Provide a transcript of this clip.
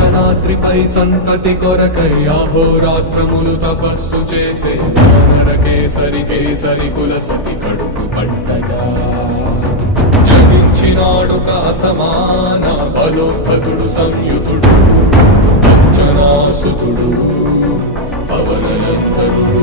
అంజనాద్రిపై సంతతి కొరకై అహోరాత్రములు తపస్సు చేసే వానర కేసరి కేసరి కుల సతి కడుపు పట్టగా జనించినాడొక అసమాన బలోద్ధతుడు సంయుతుడు అంజనాసుతుడు పవననందనుడు.